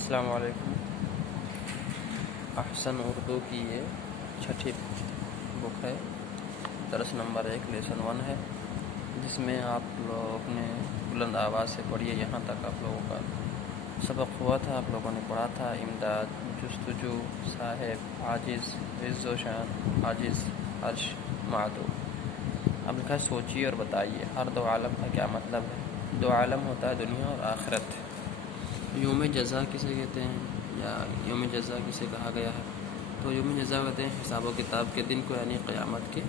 السلام علیکم۔ احسن اردو کی یہ چھٹی بک ہے، درس نمبر 1 لیسن 1 ہے، جس میں آپ لوگ نے بلند آواز سے پڑھیے۔ یہاں تک آپ لوگوں کا سبق ہوا تھا، آپ لوگوں نے پڑھا تھا امداد، جستجو، صاحب، عاجز، عز و شان، عاجز، عرش، معدوم۔ اب لکھا سوچیے اور بتائیے ہر دو عالم کا کیا مطلب ہے۔ دو عالم ہوتا ہے دنیا اور آخرت۔ یوم جزا کسے کہتے ہیں یا یوم جزا کسے کہا گیا ہے؟ تو یوم جزا کہتے ہیں حساب و کتاب کے دن کو، یعنی قیامت کے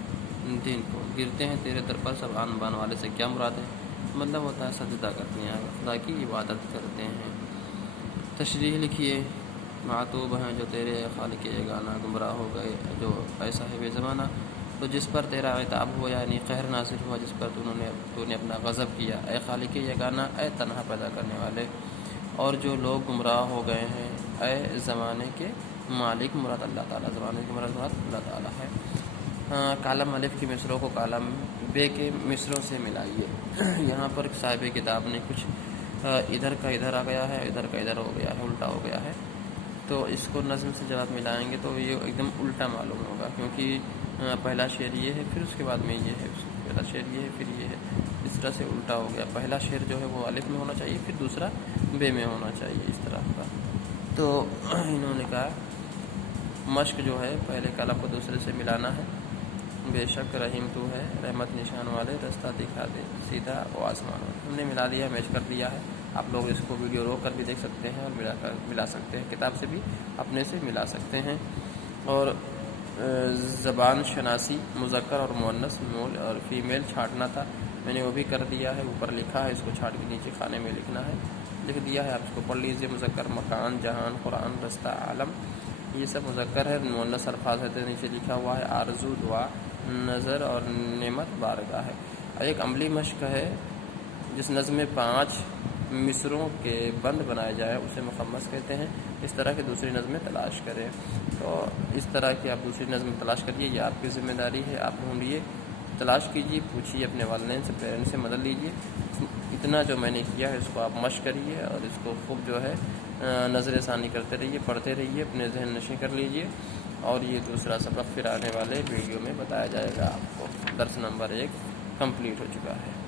دن کو۔ گرتے ہیں تیرے در پر سب آن بان والے سے کیا مراد ہے؟ مطلب ہوتا ہے سجدہ کرتے ہیں، خدا کی عبادت کرتے ہیں۔ تشریح لکھیے۔ معتوب ہیں جو تیرے خالق یگانہ، گمراہ ہو گئے جو اے صاحب زمانہ، تو جس پر تیرا عتاب ہوا یعنی قہر نازل ہوا، جس پر تو نے اپنا غضب کیا، اے خالق یگانہ، اے تنہا پیدا کرنے والے۔ اور جو لوگ گمراہ ہو گئے ہیں، اے زمانے کے مالک، مراد اللہ تعالیٰ، زمانے کے مراد اللہ تعالیٰ ہے۔ کالم الف کے مصروں کو کالم بے کے مصروں سے ملائیے۔ یہاں پر صاحب کتاب نے کچھ ادھر کا ادھر آ گیا ہے، ادھر کا ادھر ہو گیا ہے، الٹا ہو گیا ہے، تو اس کو نظم سے جب آپ ملائیں گے تو یہ ایک دم الٹا معلوم ہوگا، کیونکہ پہلا شعر یہ ہے، پھر اس کے بعد میں یہ ہے، پہلا شعر یہ ہے، پھر یہ ہے، اس طرح سے الٹا ہو گیا۔ پہلا شعر جو ہے وہ الف میں ہونا چاہیے، پھر دوسرا بے میں ہونا چاہیے، اس طرح کا۔ تو انہوں نے کہا مشق جو ہے پہلے کلم کو دوسرے سے ملانا ہے۔ بے شک رحیم تو ہے، رحمت نشان والے، رستہ دکھا دے سیدھا و آسمان۔ ہم نے ملا لیا، میچ کر دیا ہے۔ آپ لوگ اس کو ویڈیو روک کر بھی دیکھ سکتے ہیں اور ملا سکتے ہیں، کتاب سے بھی اپنے سے ملا سکتے ہیں۔ اور زبان شناسی، مذکر اور مؤنث، مول اور فیمیل چھانٹنا تھا، میں نے وہ بھی کر دیا ہے، اوپر لکھا ہے، اس کو چھانٹ کے نیچے خانے میں لکھنا ہے، لکھ دیا ہے، آپ اس کو پڑھ لیجئے۔ مذکر مکان، جہان، قرآن، رستہ، عالم، یہ سب مذکر ہے۔ مؤنث الفاظ ہے، نیچے لکھا ہوا ہے آرزو، دعا، نظر اور نعمت، بارگاہ ہے۔ ایک عملی مشق ہے، جس نظم میں 5 مصروں کے بند بنائے جائے اسے مخمس کہتے ہیں۔ اس طرح کی دوسری نظمیں تلاش کریں۔ تو اس طرح کی آپ دوسری نظم تلاش کریے، یہ آپ کی ذمہ داری ہے، آپ ڈھونڈیے، تلاش کیجیے، پوچھیے اپنے والدین سے، پیرنٹس سے مدد لیجیے۔ اتنا جو میں نے کیا ہے اس کو آپ مشق کریے اور اس کو خوب جو ہے نظر ثانی کرتے رہیے، پڑھتے رہیے، اپنے ذہن نشیں کر لیجیے، اور یہ دوسرا سبق پھر آنے والے ویڈیو میں بتایا جائے گا آپ کو۔ درس نمبر 1 کمپلیٹ ہو چکا ہے۔